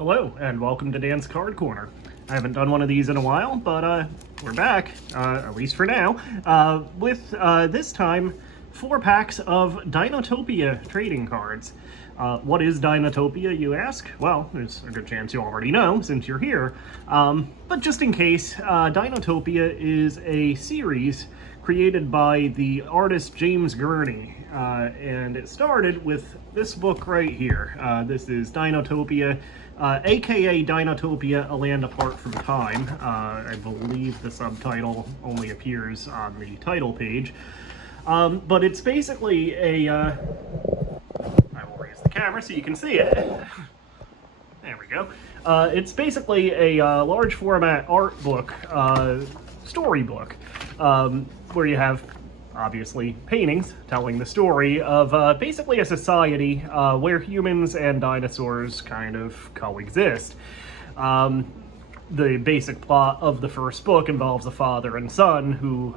Hello, and welcome to Dan's Card Corner. I haven't done one of these in a while, but we're back, at least for now, with this time 4 packs of Dinotopia trading cards. What is Dinotopia, you ask? Well, there's a good chance you already know since you're here, but just in case, Dinotopia is a series created by the artist James Gurney, and it started with this book right here. This is Dinotopia, aka Dinotopia, A Land Apart from Time. I believe the subtitle only appears on the title page. But it's basically a... I will raise the camera so you can see it. There we go. It's basically a large format art book, storybook, where you have, obviously, paintings telling the story of basically a society where humans and dinosaurs kind of coexist. The basic plot of the first book involves a father and son who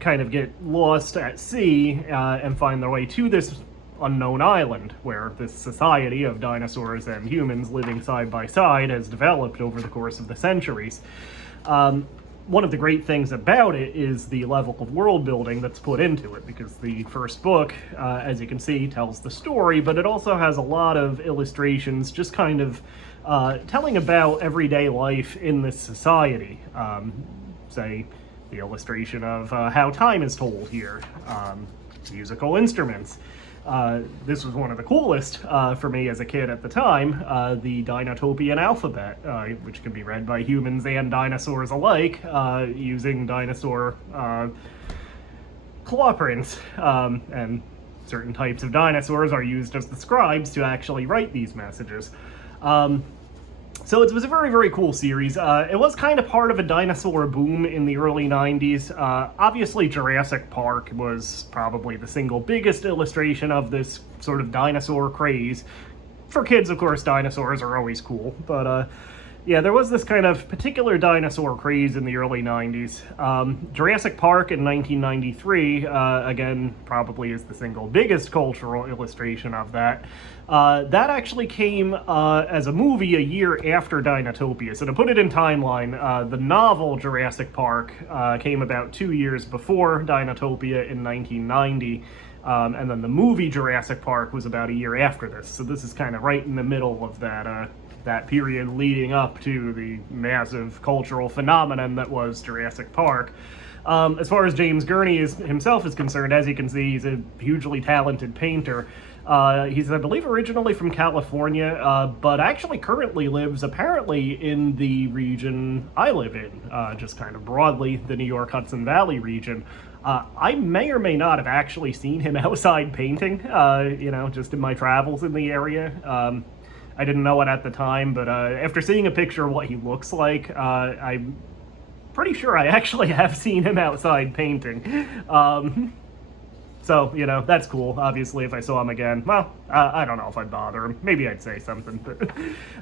kind of get lost at sea and find their way to this unknown island where this society of dinosaurs and humans living side by side has developed over the course of the centuries. One of the great things about it is the level of world building that's put into it, because the first book, as you can see, tells the story, but it also has a lot of illustrations just kind of telling about everyday life in this society. Say, the illustration of how time is told here, musical instruments. This was one of the coolest for me as a kid at the time, the Dinotopian alphabet, which can be read by humans and dinosaurs alike, using dinosaur claw prints, and certain types of dinosaurs are used as the scribes to actually write these messages. So it was a very, very cool series. It was kind of part of a dinosaur boom in the early 90s. Obviously, Jurassic Park was probably the single biggest illustration of this sort of dinosaur craze. For kids, of course, dinosaurs are always cool, but yeah, there was this kind of particular dinosaur craze in the early 90s. Jurassic Park in 1993, again, probably is the single biggest cultural illustration of that. That actually came as a movie a year after Dinotopia. So to put it in timeline, the novel Jurassic Park came about 2 years before Dinotopia in 1990. And then the movie Jurassic Park was about a year after this. So this is kind of right in the middle of that period leading up to the massive cultural phenomenon that was Jurassic Park. As far as James Gurney himself is concerned, as you can see, he's a hugely talented painter. He's, I believe, originally from California, but actually currently lives apparently in the region I live in, just kind of broadly, the New York Hudson Valley region. I may or may not have actually seen him outside painting, just in my travels in the area. I didn't know it at the time, but after seeing a picture of what he looks like, I'm pretty sure I actually have seen him outside painting. So, that's cool. Obviously, if I saw him again, well, I don't know if I'd bother him. Maybe I'd say something.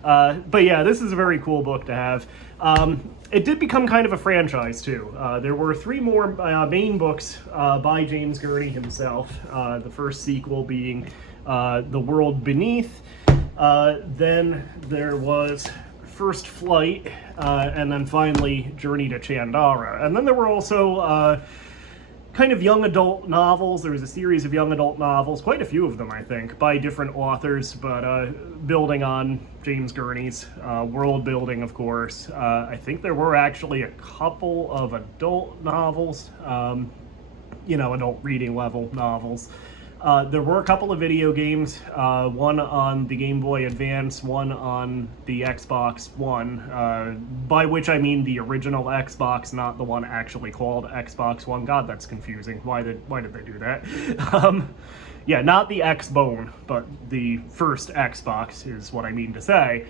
But yeah, this is a very cool book to have. It did become kind of a franchise, too. There were 3 more main books by James Gurney himself. The first sequel being The World Beneath. Then there was First Flight, and then finally Journey to Chandara. And then there were also kind of young adult novels. There was a series of young adult novels, quite a few of them, I think, by different authors, but building on James Gurney's world building, of course. I think there were actually a couple of adult novels, adult reading level novels. There were a couple of video games, one on the Game Boy Advance, one on the Xbox One, by which I mean the original Xbox, not the one actually called Xbox One. God, that's confusing. Why did they do that? Yeah, not the X-Bone, but the first Xbox is what I mean to say.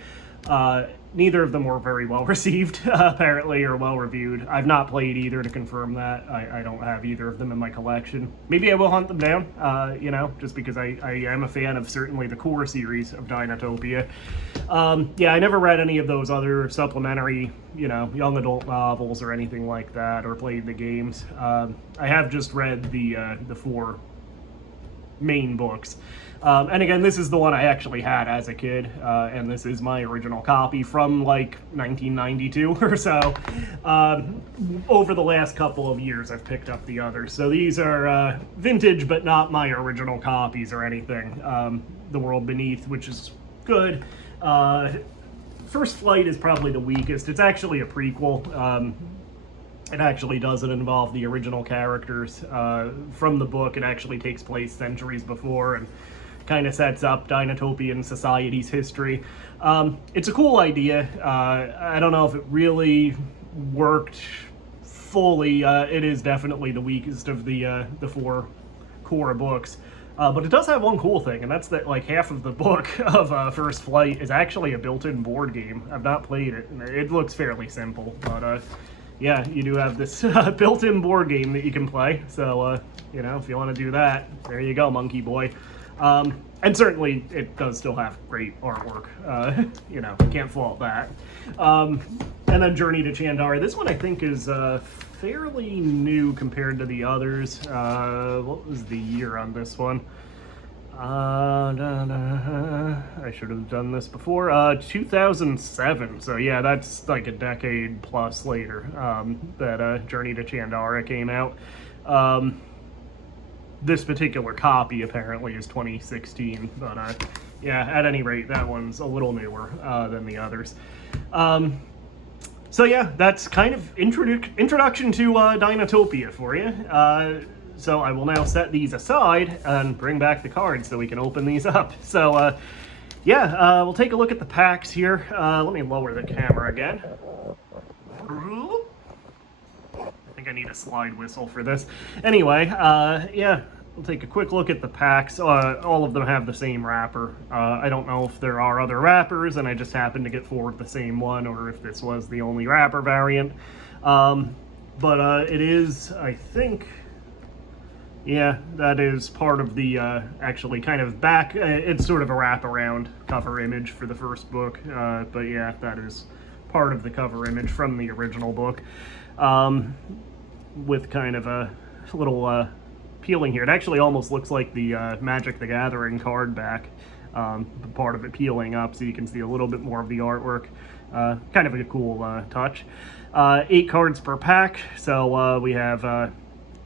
Neither of them were very well received, apparently, or well reviewed. I've not played either to confirm that. I don't have either of them in my collection. Maybe I will hunt them down, just because I am a fan of certainly the core series of Dinotopia. Yeah, I never read any of those other supplementary, young adult novels or anything like that, or played the games. I have just read the 4 main books. And again, this is the one I actually had as a kid, and this is my original copy from like 1992 or so. Over the last couple of years, I've picked up the others. So these are vintage, but not my original copies or anything. The World Beneath, which is good. First Flight is probably the weakest. It's actually a prequel. It actually doesn't involve the original characters from the book. It actually takes place centuries before and kind of sets up Dinotopian society's history. It's a cool idea. I don't know if it really worked fully. It is definitely the weakest of the 4 core books. But it does have one cool thing, and that's that like half of the book of First Flight is actually a built-in board game. I've not played it, and it looks fairly simple, but yeah, you do have this built-in board game that you can play. So, you know, if you want to do that, there you go, monkey boy. And certainly it does still have great artwork. You know, can't fault that. And then Journey to Chandara. This one I think is fairly new compared to the others. What was the year on this one? I should have done this before. 2007. So yeah, that's like a decade plus later that Journey to Chandara came out. This particular copy apparently is 2016, but yeah, at any rate, that one's a little newer than the others. So yeah, that's kind of introduction to Dinotopia for you. So I will now set these aside and bring back the cards so we can open these up. So yeah, we'll take a look at the packs here. Let me lower the camera again. I think I need a slide whistle for this. Anyway, yeah, we'll take a quick look at the packs. All of them have the same wrapper. I don't know if there are other wrappers and I just happened to get forward the same one, or if this was the only wrapper variant. But it is, I think, yeah, that is part of the actually kind of back, it's sort of a wraparound cover image for the first book. But yeah, that is part of the cover image from the original book. With kind of a little peeling here. It actually almost looks like the Magic the Gathering card back, part of it peeling up so you can see a little bit more of the artwork. Kind of a cool touch. 8 cards per pack, so we have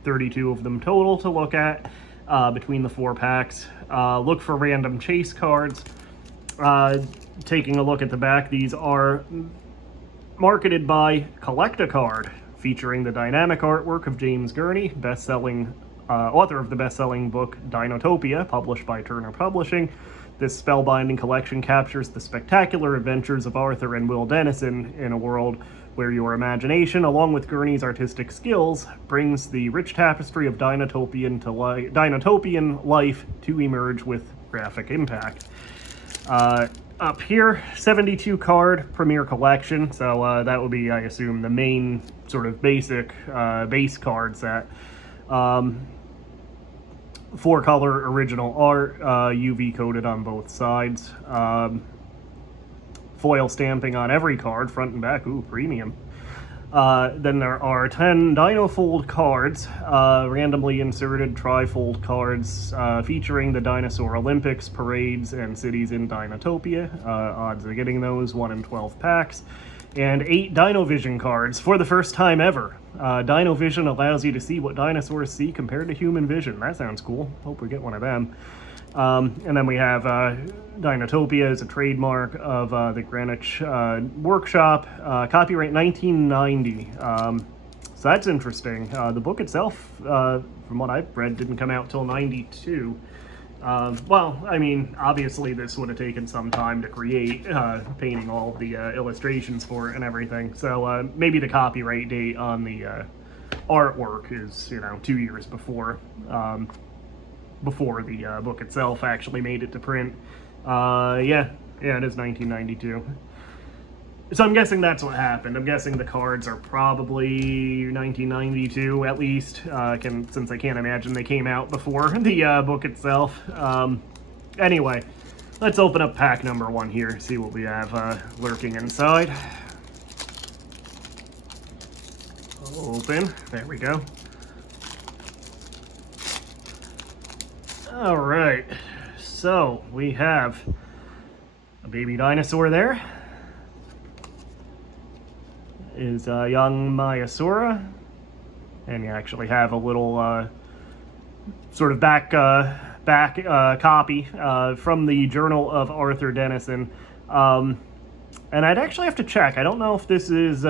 32 of them total to look at between the 4 packs. Look for random chase cards. Taking a look at the back, these are marketed by Collect-A-Card, featuring the dynamic artwork of James Gurney, best-selling author of the best-selling book Dinotopia, published by Turner Publishing. This spellbinding collection captures the spectacular adventures of Arthur and Will Dennison in a world where your imagination, along with Gurney's artistic skills, brings the rich tapestry of Dinotopian life to emerge with graphic impact. Up here, 72 card Premier Collection, so that would be, I assume, the main sort of basic base card set. 4-color original art, UV coated on both sides. Foil stamping on every card, front and back, ooh, premium. Then there are 10 Dinofold cards, randomly inserted trifold cards featuring the Dinosaur Olympics, parades, and cities in Dinotopia. Odds of getting those, 1 in 12 packs. And 8 Dinovision cards for the first time ever. Dinovision allows you to see what dinosaurs see compared to human vision. That sounds cool. Hope we get one of them. And then we have Dinotopia as a trademark of the Greenwich Workshop, copyright 1990. So that's interesting. The book itself, from what I've read, didn't come out till 92. Well, I mean, obviously this would have taken some time to create, painting all the illustrations for it and everything. So maybe the copyright date on the artwork is, you know, 2 years before the book itself actually made it to print. Yeah, it is 1992. So I'm guessing that's what happened. I'm guessing the cards are probably 1992 at least, since I can't imagine they came out before the book itself. Anyway, let's open up pack number 1 here, see what we have lurking inside. Open, there we go. All right, so we have a baby dinosaur there. Is a young Maiasaura, and you actually have a little sort of back copy from the Journal of Arthur Dennison, and I'd actually have to check. I don't know if this is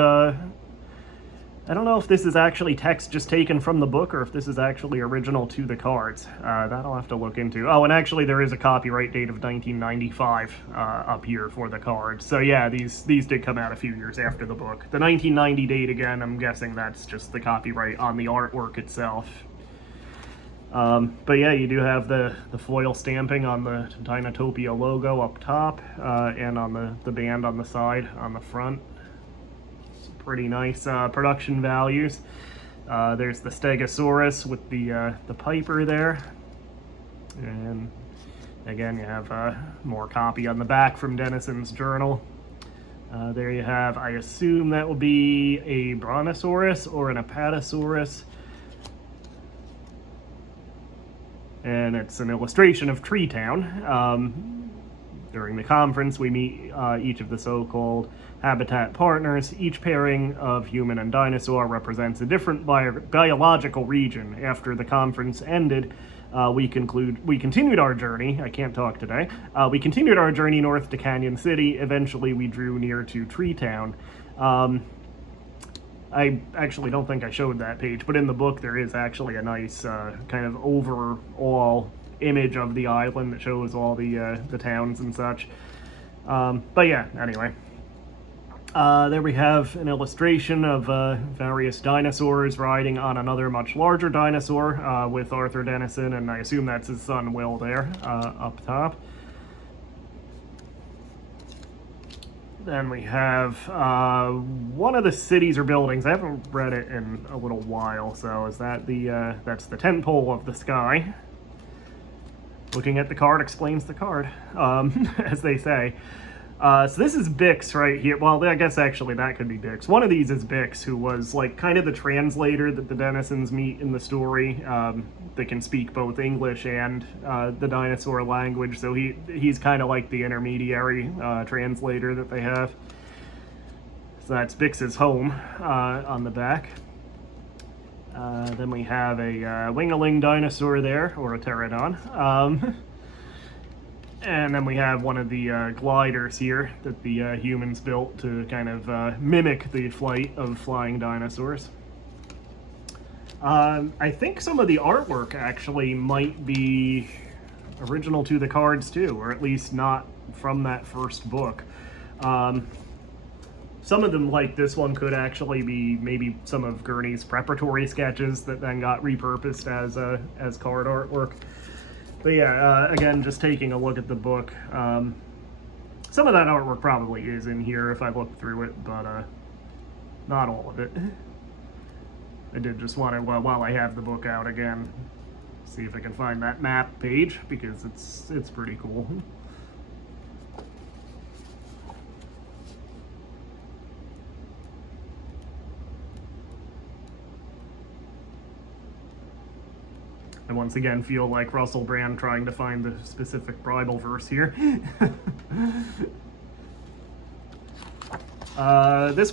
actually text just taken from the book, or if this is actually original to the cards. That I'll have to look into. Oh, and actually there is a copyright date of 1995 up here for the cards. So yeah, these did come out a few years after the book. The 1990 date, again, I'm guessing that's just the copyright on the artwork itself. But yeah, you do have the foil stamping on the Dinotopia logo up top, and on the band on the side, on the front. Pretty nice production values. There's the Stegosaurus with the Piper there, and again you have more copy on the back from Dennison's journal. There you have, I assume that will be a Brontosaurus or an Apatosaurus, and it's an illustration of Tree Town. During the conference, we meet each of the so-called habitat partners. Each pairing of human and dinosaur represents a different biological region. After the conference ended, we continued our journey. I can't talk today. We continued our journey north to Canyon City. Eventually, we drew near to Tree Town. I actually don't think I showed that page, but in the book there is actually a nice kind of overall image of the island that shows all the towns and such. But yeah, anyway. There we have an illustration of various dinosaurs riding on another much larger dinosaur with Arthur Dennison, and I assume that's his son Will there up top. Then we have one of the cities or buildings. I haven't read it in a little while, so is that that's the tent pole of the sky. Looking at the card explains the card, as they say. So this is Bix right here. Well, I guess actually that could be Bix. One of these is Bix, who was like kind of the translator that the Dennisons meet in the story. They can speak both English and the dinosaur language, so he's kind of like the intermediary translator that they have. So that's Bix's home on the back. Then we have a wing-a-ling dinosaur there, or a pterodon. And then we have one of the gliders here that the humans built to kind of mimic the flight of flying dinosaurs. I think some of the artwork actually might be original to the cards too, or at least not from that first book. Some of them, like this one, could actually be maybe some of Gurney's preparatory sketches that then got repurposed as card artwork. But yeah, again, just taking a look at the book, some of that artwork probably is in here if I look through it, but not all of it. I did just want to, while I have the book out again, see if I can find that map page, because it's pretty cool. I once again feel like Russell Brand trying to find the specific Bible verse here. This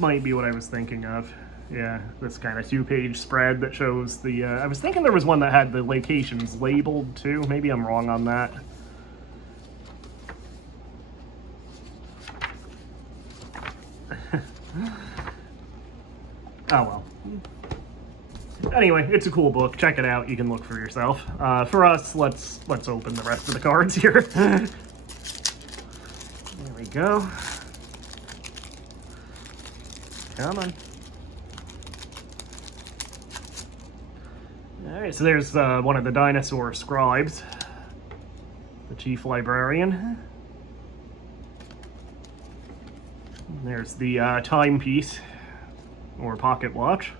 might be what I was thinking of. Yeah, this kind of 2-page spread that shows the, I was thinking there was one that had the locations labeled too. Maybe I'm wrong on that. Oh well. Anyway, it's a cool book. Check it out. You can look for yourself. For us, let's open the rest of the cards here. There we go. Come on. All right, so there's one of the dinosaur scribes, the chief librarian. There's the timepiece, or pocket watch.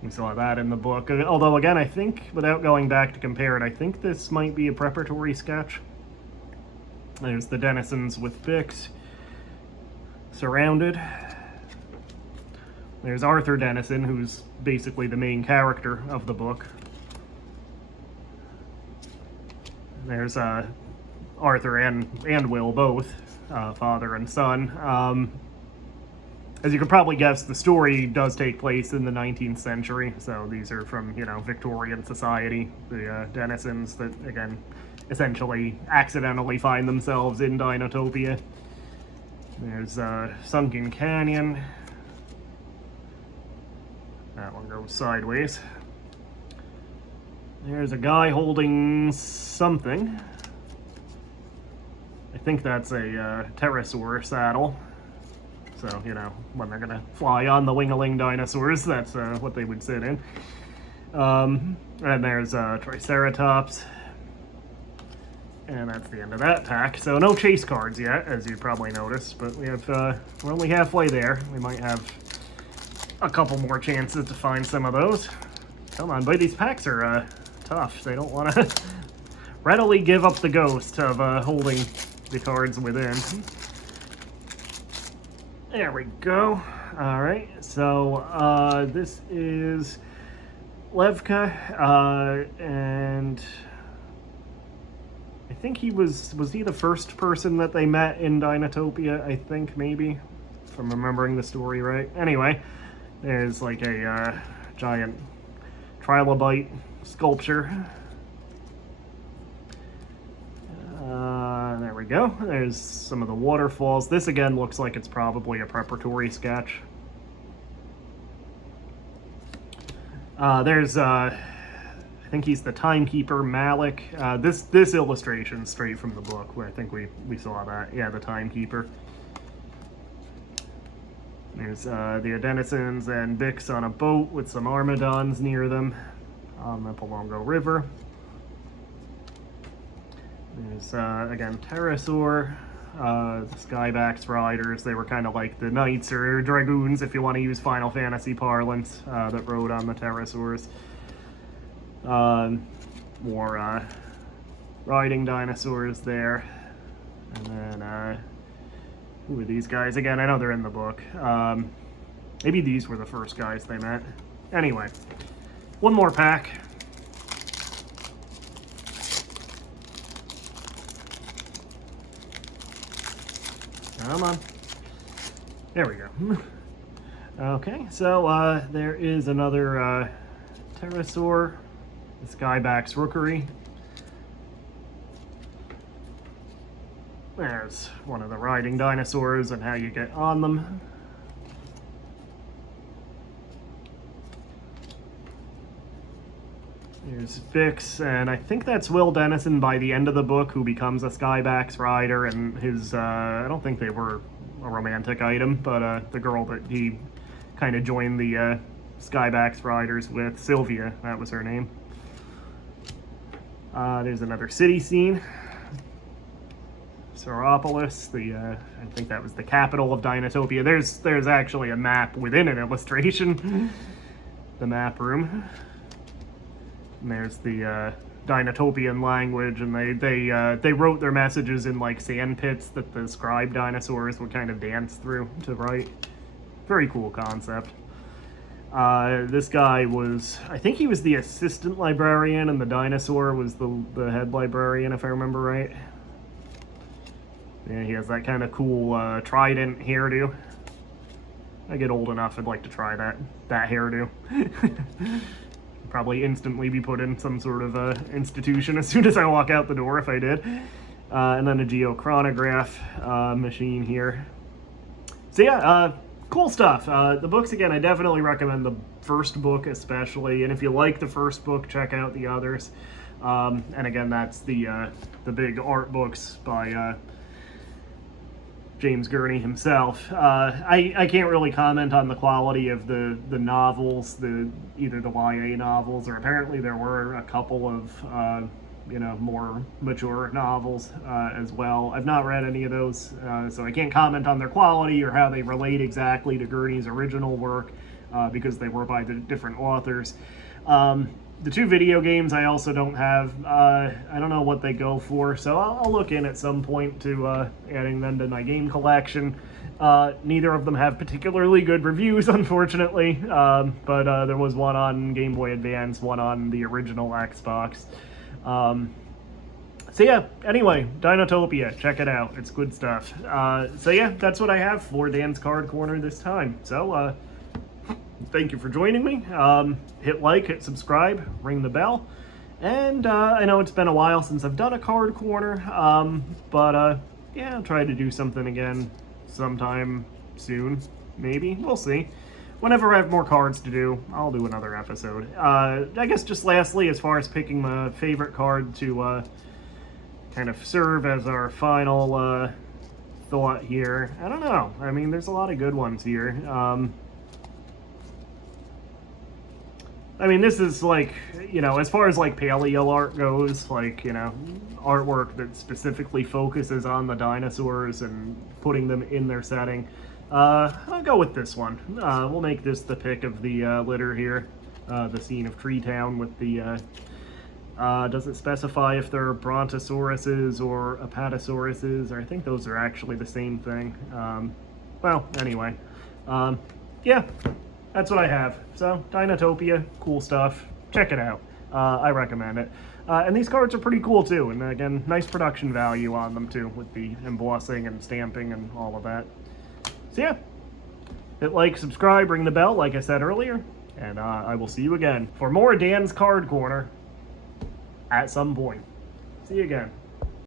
We saw that in the book. Although, again, I think, without going back to compare it, I think this might be a preparatory sketch. There's the Dennisons with Bix, surrounded. There's Arthur Dennison, who's basically the main character of the book. there's Arthur and Will both, father and son. As you can probably guess, the story does take place in the 19th century, so these are from, Victorian society, the denizens that, again, essentially accidentally find themselves in Dinotopia. There's Sunken Canyon. That one goes sideways. There's a guy holding something. I think that's a pterosaur saddle. So, when they're gonna fly on the wing-a-ling dinosaurs, that's what they would sit in. And there's Triceratops. And that's the end of that pack. So no chase cards yet, as you probably noticed, but we're only halfway there. We might have a couple more chances to find some of those. Come on, buddy, these packs are tough. They don't want to readily give up the ghost of holding the cards within. There we go. All right, so this is Levka, and I think was he the first person that they met in Dinotopia, I think, maybe, if I'm remembering the story right. Anyway, there's like a giant trilobite sculpture. There we go. There's some of the waterfalls. This again looks like it's probably a preparatory sketch. There's I think he's the timekeeper, Malik. This illustration straight from the book, where I think we saw that. Yeah, the timekeeper. There's the denizens and Bix on a boat with some Armadons near them on the Palongo River. There's, again, pterosaur, Skyback's riders. They were kind of like the knights or dragoons, if you want to use Final Fantasy parlance, that rode on the pterosaurs. More riding dinosaurs there. And then, who are these guys? Again, I know they're in the book. Maybe these were the first guys they met. Anyway, one more pack. Come on. There we go. Okay, so there is another pterosaur, the Skyback's rookery. There's one of the riding dinosaurs and how you get on them. There's Bix, and I think that's Will Denizen by the end of the book, who becomes a Skyback's rider, and his, I don't think they were a romantic item, but the girl that he kind of joined the Skyback's riders with, Sylvia, that was her name. There's another city scene. Sauropolis, I think that was the capital of Dinotopia. There's actually a map within an illustration. The map room. And there's the Dinotopian language, and they wrote their messages in like sand pits that the scribe dinosaurs would kind of dance through to write. Very cool concept. This guy was, I think he was the assistant librarian, and the dinosaur was the head librarian, if I remember right. Yeah, he has that kind of cool trident hairdo. I get old enough, I'd like to try that hairdo. Probably instantly be put in some sort of institution as soon as I walk out the door if I did. And then a geochronograph machine here. So yeah, cool stuff. The books, again, I definitely recommend the first book especially, and if you like the first book, check out the others. And again, that's the big art books by James Gurney himself. I can't really comment on the quality of the novels, either the YA novels, or apparently there were a couple of more mature novels as well. I've not read any of those, so I can't comment on their quality or how they relate exactly to Gurney's original work, because they were by the different authors. The two video games I also don't have. I don't know what they go for, so I'll look in at some point to adding them to my game collection. Neither of them have particularly good reviews, unfortunately, but there was one on Game Boy Advance, one on the original Xbox. So yeah, anyway, Dinotopia, check it out. It's good stuff. So yeah, that's what I have for Dan's Card Corner this time. So, thank you for joining me. Hit like, hit subscribe, ring the bell. And I know it's been a while since I've done a Card Corner, but yeah, I'll try to do something again sometime soon, maybe. We'll see. Whenever I have more cards to do, I'll do another episode. I guess just lastly, as far as picking my favorite card to kind of serve as our final thought here, I don't know. I mean, there's a lot of good ones here. I mean, this is like, you know, as far as like paleo art goes, like, you know, artwork that specifically focuses on the dinosaurs and putting them in their setting. I'll go with this one. We'll make this the pick of the litter here. The scene of Tree Town with the, does it specify if they're brontosauruses or apatosauruses? Or I think those are actually the same thing. Well, anyway. Yeah, that's what I have. So, Dinotopia, cool stuff. Check it out. I recommend it. And these cards are pretty cool too. And again, nice production value on them too, with the embossing and stamping and all of that. So yeah, hit like, subscribe, ring the bell, like I said earlier, and I will see you again for more Dan's Card Corner at some point. See you again.